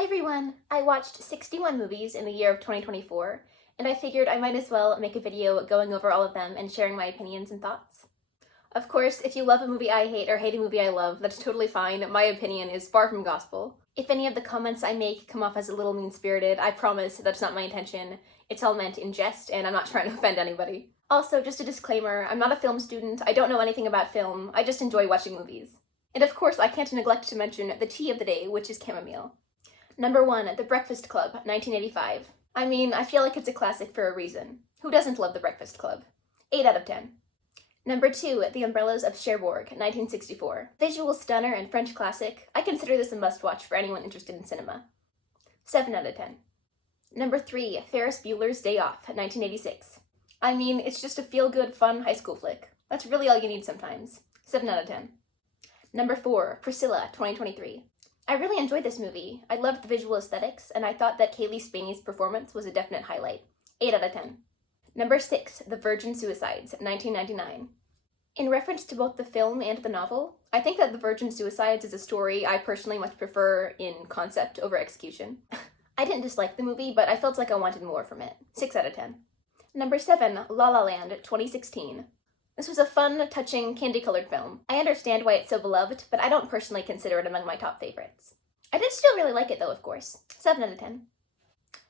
Hi everyone! I watched 61 movies in the year of 2024, and I figured I might as well make a video going over all of them and sharing my opinions and thoughts. Of course, if you love a movie I hate or hate a movie I love, that's totally fine. My opinion is far from gospel. If any of the comments I make come off as a little mean-spirited, I promise that's not my intention. It's all meant in jest, and I'm not trying to offend anybody. Also, just a disclaimer, I'm not a film student, I don't know anything about film, I just enjoy watching movies. And of course, I can't neglect to mention the tea of the day, which is chamomile. Number 1, The Breakfast Club, 1985. I mean, I feel like it's a classic for a reason. Who doesn't love The Breakfast Club? 8 out of 10. Number 2, The Umbrellas of Cherbourg, 1964. Visual stunner and French classic. I consider this a must-watch for anyone interested in cinema. 7 out of 10. Number 3, Ferris Bueller's Day Off, 1986. I mean, it's just a feel-good, fun high school flick. That's really all you need sometimes. 7 out of 10. Number 4, Priscilla, 2023. I really enjoyed this movie. I loved the visual aesthetics, and I thought that Kaylee Spaney's performance was a definite highlight. 8 out of 10. Number 6, The Virgin Suicides, 1999. In reference to both the film and the novel, I think that The Virgin Suicides is a story I personally much prefer in concept over execution. I didn't dislike the movie, but I felt like I wanted more from it. 6 out of 10. Number 7, La La Land, 2016. This was a fun, touching, candy-colored film. I understand why it's so beloved, but I don't personally consider it among my top favorites. I did still really like it though, of course. 7 out of 10.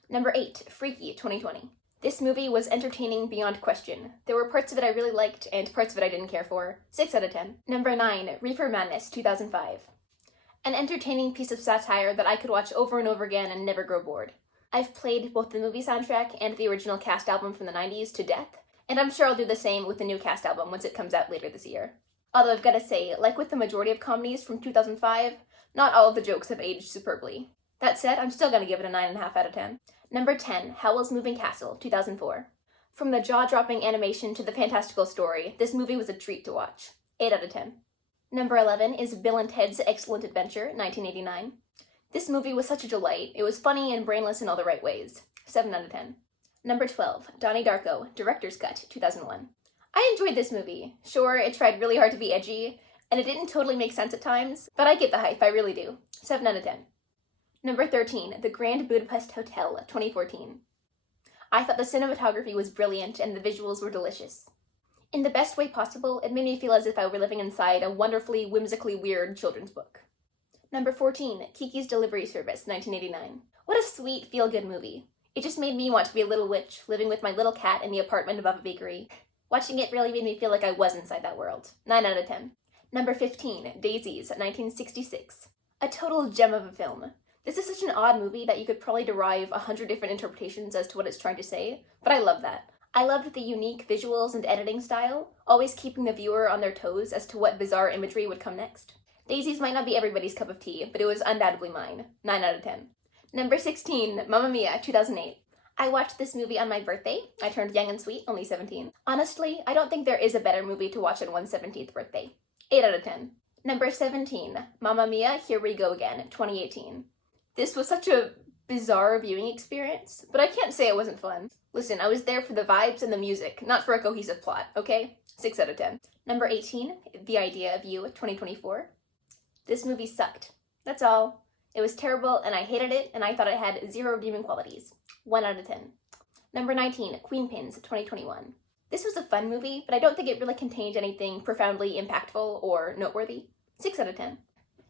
Number 8, Freaky, 2020. This movie was entertaining beyond question. There were parts of it I really liked, and parts of it I didn't care for. 6 out of 10. Number 9, Reefer Madness, 2005. An entertaining piece of satire that I could watch over and over again and never grow bored. I've played both the movie soundtrack and the original cast album from the 90s to death, and I'm sure I'll do the same with the new cast album once it comes out later this year. Although I've gotta say, like with the majority of comedies from 2005, not all of the jokes have aged superbly. That said, I'm still gonna give it a 9.5 out of 10. Number 10, Howl's Moving Castle, 2004. From the jaw-dropping animation to the fantastical story, this movie was a treat to watch. 8 out of 10. Number 11 is Bill and Ted's Excellent Adventure, 1989. This movie was such a delight. It was funny and brainless in all the right ways. 7 out of 10. Number 12, Donnie Darko, Director's Cut, 2001. I enjoyed this movie. Sure, it tried really hard to be edgy, and it didn't totally make sense at times, but I get the hype, I really do. 7 out of 10. Number 13, The Grand Budapest Hotel, 2014. I thought the cinematography was brilliant and the visuals were delicious. In the best way possible, it made me feel as if I were living inside a wonderfully, whimsically weird children's book. Number 14, Kiki's Delivery Service, 1989. What a sweet, feel-good movie. It just made me want to be a little witch, living with my little cat in the apartment above a bakery. Watching it really made me feel like I was inside that world. 9 out of 10. Number 15, Daisies, 1966. A total gem of a film. This is such an odd movie that you could probably derive 100 different interpretations as to what it's trying to say, but I love that. I loved the unique visuals and editing style, always keeping the viewer on their toes as to what bizarre imagery would come next. Daisies might not be everybody's cup of tea, but it was undoubtedly mine. 9 out of 10. Number 16, Mamma Mia, 2008. I watched this movie on my birthday. I turned young and sweet, only 17. Honestly, I don't think there is a better movie to watch on one's 17th birthday. 8 out of 10. Number 17, Mamma Mia, Here We Go Again, 2018. This was such a bizarre viewing experience, but I can't say it wasn't fun. Listen, I was there for the vibes and the music, not for a cohesive plot, okay? 6 out of 10. Number 18, The Idea of You, 2024. This movie sucked. That's all. It was terrible, and I hated it, and I thought it had 0 redeeming qualities. 1 out of 10. Number 19, Queen Pins, 2021. This was a fun movie, but I don't think it really contained anything profoundly impactful or noteworthy. 6 out of 10.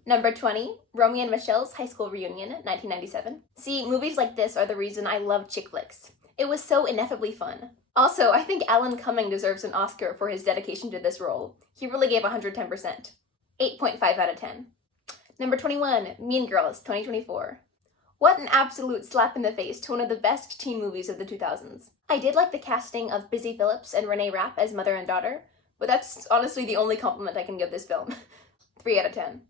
Number 20, Romy and Michelle's High School Reunion, 1997. See, movies like this are the reason I love chick flicks. It was so ineffably fun. Also, I think Alan Cumming deserves an Oscar for his dedication to this role. He really gave 110%. 8.5 out of 10. Number 21, Mean Girls, 2024. What an absolute slap in the face to one of the best teen movies of the 2000s. I did like the casting of Busy Phillips and Renee Rapp as mother and daughter, but that's honestly the only compliment I can give this film. 3 out of 10.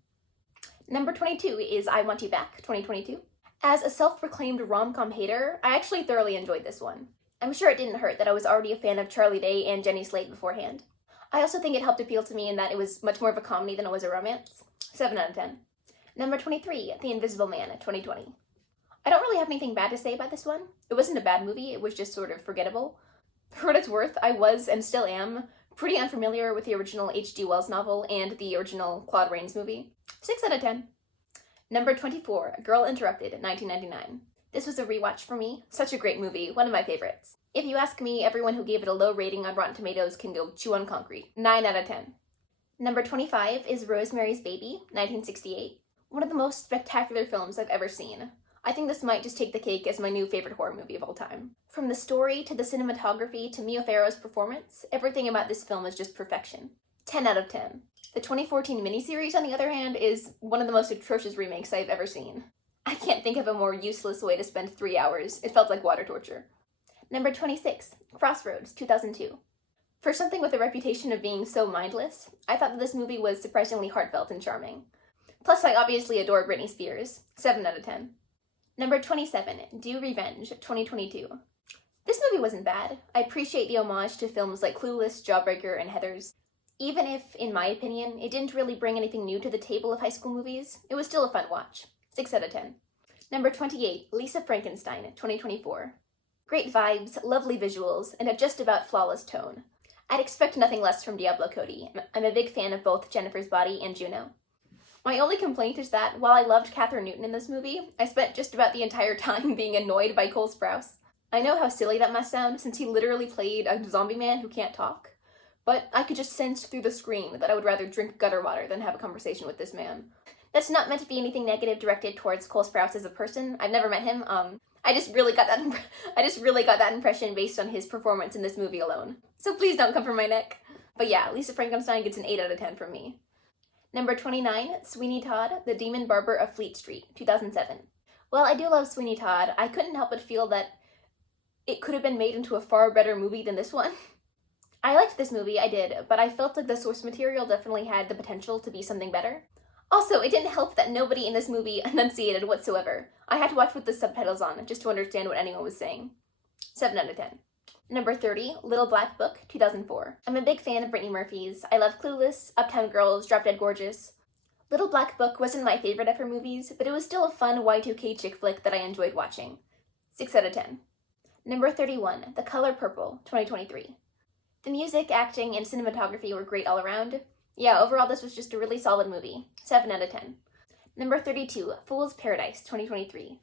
Number 22 is I Want You Back, 2022. As a self-proclaimed rom-com hater, I actually thoroughly enjoyed this one. I'm sure it didn't hurt that I was already a fan of Charlie Day and Jenny Slate beforehand. I also think it helped appeal to me in that it was much more of a comedy than it was a romance. 7 out of 10. Number 23, The Invisible Man, 2020. I don't really have anything bad to say about this one. It wasn't a bad movie, it was just sort of forgettable. For what it's worth, I was, and still am, pretty unfamiliar with the original H.G. Wells novel and the original Claude Rains movie. 6 out of 10. Number 24, Girl Interrupted, 1999. This was a rewatch for me. Such a great movie, one of my favorites. If you ask me, everyone who gave it a low rating on Rotten Tomatoes can go chew on concrete. 9 out of 10. Number 25 is Rosemary's Baby, 1968. One of the most spectacular films I've ever seen. I think this might just take the cake as my new favorite horror movie of all time. From the story to the cinematography to Mia Farrow's performance, everything about this film is just perfection. 10 out of 10. The 2014 miniseries, on the other hand, is one of the most atrocious remakes I've ever seen. I can't think of a more useless way to spend 3 hours. It felt like water torture. Number 26, Crossroads, 2002. For something with a reputation of being so mindless, I thought that this movie was surprisingly heartfelt and charming. Plus, I obviously adore Britney Spears. 7 out of 10. Number 27, Do Revenge, 2022. This movie wasn't bad. I appreciate the homage to films like Clueless, Jawbreaker, and Heathers. Even if, in my opinion, it didn't really bring anything new to the table of high school movies, it was still a fun watch. 6 out of 10. Number 28, Lisa Frankenstein, 2024. Great vibes, lovely visuals, and a just about flawless tone. I'd expect nothing less from Diablo Cody. I'm a big fan of both Jennifer's Body and Juno. My only complaint is that, while I loved Kathryn Newton in this movie, I spent just about the entire time being annoyed by Cole Sprouse. I know how silly that must sound, since he literally played a zombie man who can't talk, but I could just sense through the screen that I would rather drink gutter water than have a conversation with this man. That's not meant to be anything negative directed towards Cole Sprouse as a person. I've never met him. I just really got that impression based on his performance in this movie alone. So please don't come for my neck. But yeah, Lisa Frankenstein gets an 8 out of 10 from me. Number 29, Sweeney Todd, The Demon Barber of Fleet Street, 2007. While I do love Sweeney Todd, I couldn't help but feel that it could have been made into a far better movie than this one. I liked this movie, I did, but I felt like the source material definitely had the potential to be something better. Also, it didn't help that nobody in this movie enunciated whatsoever. I had to watch with the subtitles on just to understand what anyone was saying. 7 out of 10. Number 30, Little Black Book, 2004. I'm a big fan of Brittany Murphy's. I love Clueless, Uptown Girls, Drop Dead Gorgeous. Little Black Book wasn't my favorite of her movies, but it was still a fun Y2K chick flick that I enjoyed watching. 6 out of 10. Number 31, The Color Purple, 2023. The music, acting, and cinematography were great all around. Yeah, overall this was just a really solid movie. 7 out of 10. Number 32, Fool's Paradise, 2023.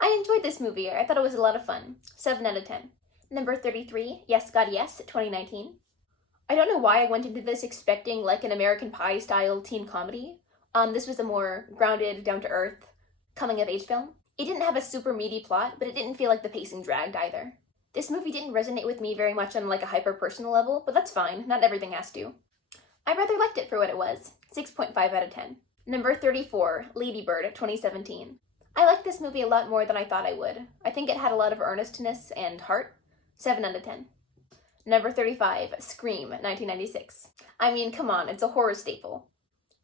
I enjoyed this movie. I thought it was a lot of fun. 7 out of 10. Number 33, Yes God Yes, 2019. I don't know why I went into this expecting like an American Pie style teen comedy. This was a more grounded, down-to-earth, coming-of-age film. It didn't have a super meaty plot, but it didn't feel like the pacing dragged either. This movie didn't resonate with me very much on like a hyper-personal level, but that's fine. Not everything has to. I rather liked it for what it was. 6.5 out of 10. Number 34, Lady Bird, 2017. I liked this movie a lot more than I thought I would. I think it had a lot of earnestness and heart. 7 out of 10. Number 35, Scream, 1996. I mean, come on, it's a horror staple.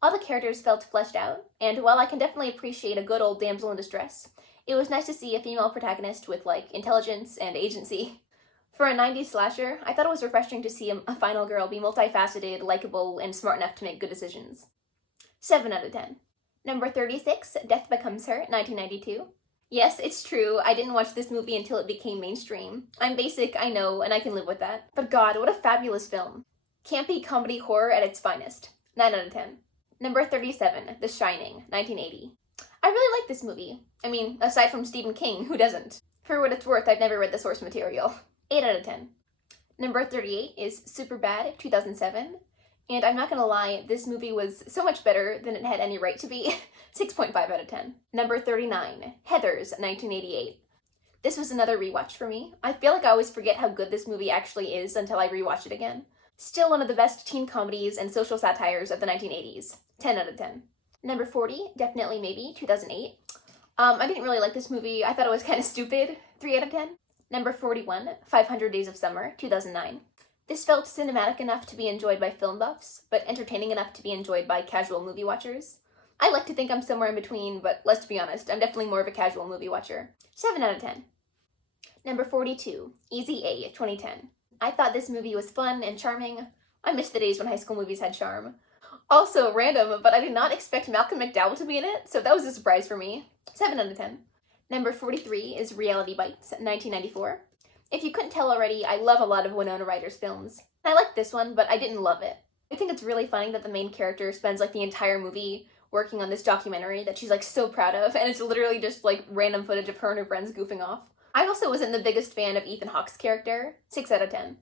All the characters felt fleshed out, and while I can definitely appreciate a good old damsel in distress, it was nice to see a female protagonist with, like, intelligence and agency. For a 90s slasher, I thought it was refreshing to see a final girl be multifaceted, likable, and smart enough to make good decisions. 7 out of 10. Number 36, Death Becomes Her, 1992. Yes, it's true, I didn't watch this movie until it became mainstream. I'm basic, I know, and I can live with that. But God, what a fabulous film. Campy comedy horror at its finest. 9 out of 10. Number 37, The Shining, 1980. I really like this movie. I mean, aside from Stephen King, who doesn't? For what it's worth, I've never read the source material. 8 out of 10. Number 38 is Superbad, 2007. And I'm not gonna lie, this movie was so much better than it had any right to be. 6.5 out of 10. Number 39, Heathers, 1988. This was another rewatch for me. I feel like I always forget how good this movie actually is until I rewatch it again. Still one of the best teen comedies and social satires of the 1980s. 10 out of 10. Number 40, Definitely Maybe, 2008. I didn't really like this movie. I thought it was kind of stupid. 3 out of 10. Number 41, 500 Days of Summer, 2009. This felt cinematic enough to be enjoyed by film buffs, but entertaining enough to be enjoyed by casual movie watchers. I like to think I'm somewhere in between, but let's be honest, I'm definitely more of a casual movie watcher. 7 out of 10. Number 42, Easy A, 2010. I thought this movie was fun and charming. I miss the days when high school movies had charm. Also, random, but I did not expect Malcolm McDowell to be in it, so that was a surprise for me. 7 out of 10. Number 43 is Reality Bites, 1994. If you couldn't tell already, I love a lot of Winona Ryder's films. I liked this one, but I didn't love it. I think it's really funny that the main character spends like the entire movie working on this documentary that she's like so proud of, and it's literally just like random footage of her and her friends goofing off. I also wasn't the biggest fan of Ethan Hawke's character, 6 out of 10.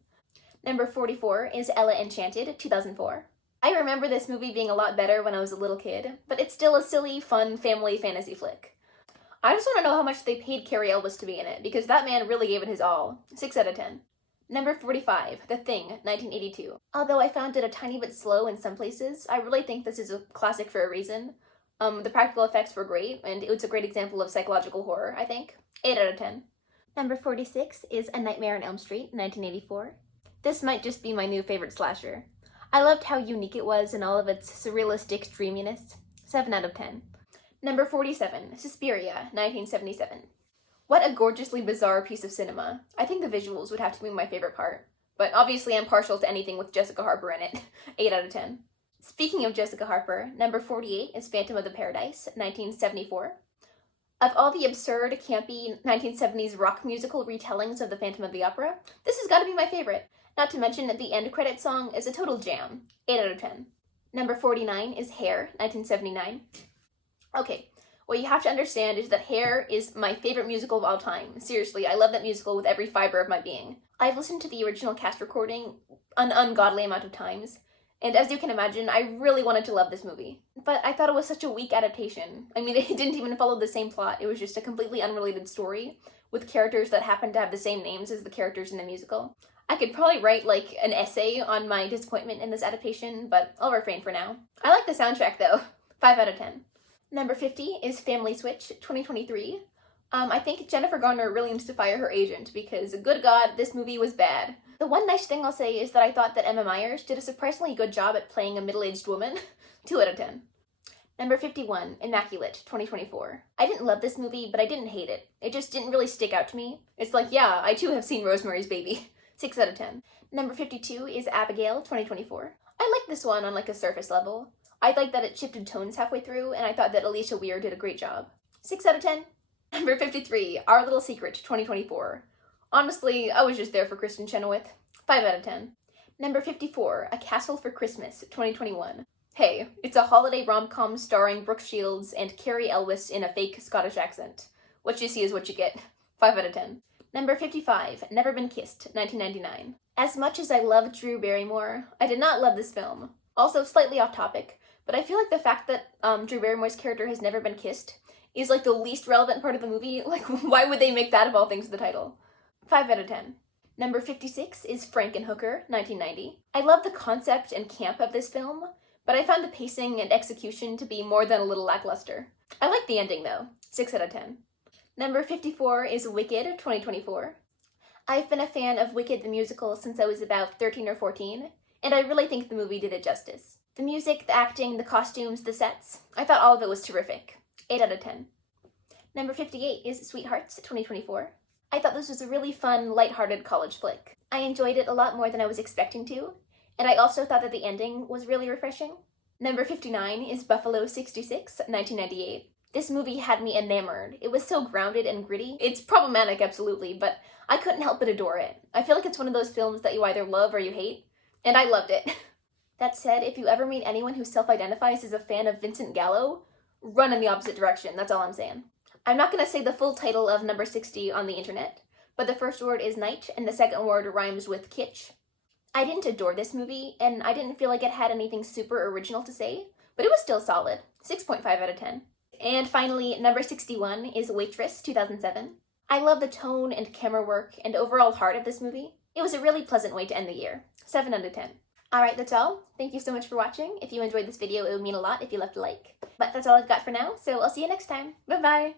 Number 44 is Ella Enchanted, 2004. I remember this movie being a lot better when I was a little kid, but it's still a silly, fun family fantasy flick. I just want to know how much they paid Cary Elwes to be in it, because that man really gave it his all, 6 out of 10. Number 45, The Thing, 1982. Although I found it a tiny bit slow in some places, I really think this is a classic for a reason. The practical effects were great, and it was a great example of psychological horror, I think. 8 out of 10. Number 46 is A Nightmare on Elm Street, 1984. This might just be my new favorite slasher. I loved how unique it was in all of its surrealistic dreaminess. 7 out of 10. Number 47, Suspiria, 1977. What a gorgeously bizarre piece of cinema. I think the visuals would have to be my favorite part. But obviously I'm partial to anything with Jessica Harper in it. 8 out of 10. Speaking of Jessica Harper, number 48 is Phantom of the Paradise, 1974. Of all the absurd, campy 1970s rock musical retellings of the Phantom of the Opera, this has got to be my favorite. Not to mention that the end credit song is a total jam. 8 out of 10. Number 49 is Hair, 1979. Okay, what you have to understand is that Hair is my favorite musical of all time. Seriously, I love that musical with every fiber of my being. I've listened to the original cast recording an ungodly amount of times, and as you can imagine, I really wanted to love this movie. But I thought it was such a weak adaptation. I mean, it didn't even follow the same plot. It was just a completely unrelated story with characters that happened to have the same names as the characters in the musical. I could probably write, like, an essay on my disappointment in this adaptation, but I'll refrain for now. I like the soundtrack, though. 5 out of 10. Number 50 is Family Switch, 2023. I think Jennifer Garner really needs to fire her agent, because, good God, this movie was bad. The one nice thing I'll say is that I thought that Emma Myers did a surprisingly good job at playing a middle-aged woman. 2 out of 10. Number 51, Immaculate, 2024. I didn't love this movie, but I didn't hate it. It just didn't really stick out to me. It's like, yeah, I too have seen Rosemary's Baby. 6 out of 10. Number 52 is Abigail, 2024. I like this one on like a surface level. I like that it shifted tones halfway through, and I thought that Alicia Weir did a great job. 6 out of 10. Number 53, Our Little Secret, 2024. Honestly, I was just there for Kristen Chenoweth. 5 out of 10. Number 54, A Castle for Christmas, 2021. Hey, it's a holiday rom-com starring Brooke Shields and Cary Elwes in a fake Scottish accent. What you see is what you get. 5 out of 10. Number 55, Never Been Kissed, 1999. As much as I love Drew Barrymore, I did not love this film. Also, slightly off topic, but I feel like the fact that Drew Barrymore's character has never been kissed is like the least relevant part of the movie. Like, why would they make that of all things the title? 5 out of 10. Number 56 is Frankenhooker, 1990. I love the concept and camp of this film, but I found the pacing and execution to be more than a little lackluster. I like the ending though. 6 out of 10. Number 54 is Wicked, 2024. I've been a fan of Wicked the musical since I was about 13 or 14, and I really think the movie did it justice. The music, the acting, the costumes, the sets, I thought all of it was terrific. 8 out of 10. Number 58 is Sweethearts, 2024. I thought this was a really fun, lighthearted college flick. I enjoyed it a lot more than I was expecting to, and I also thought that the ending was really refreshing. Number 59 is Buffalo 66, 1998. This movie had me enamored. It was so grounded and gritty. It's problematic, absolutely, but I couldn't help but adore it. I feel like it's one of those films that you either love or you hate, and I loved it. That said, if you ever meet anyone who self-identifies as a fan of Vincent Gallo, run in the opposite direction, that's all I'm saying. I'm not going to say the full title of number 60 on the internet, but the first word is night, and the second word rhymes with kitsch. I didn't adore this movie, and I didn't feel like it had anything super original to say, but it was still solid. 6.5 out of 10. And finally, number 61 is Waitress, 2007. I love the tone and camera work and overall heart of this movie. It was a really pleasant way to end the year. 7 out of 10. Alright, that's all. Thank you so much for watching. If you enjoyed this video, it would mean a lot if you left a like. But that's all I've got for now, so I'll see you next time. Bye-bye!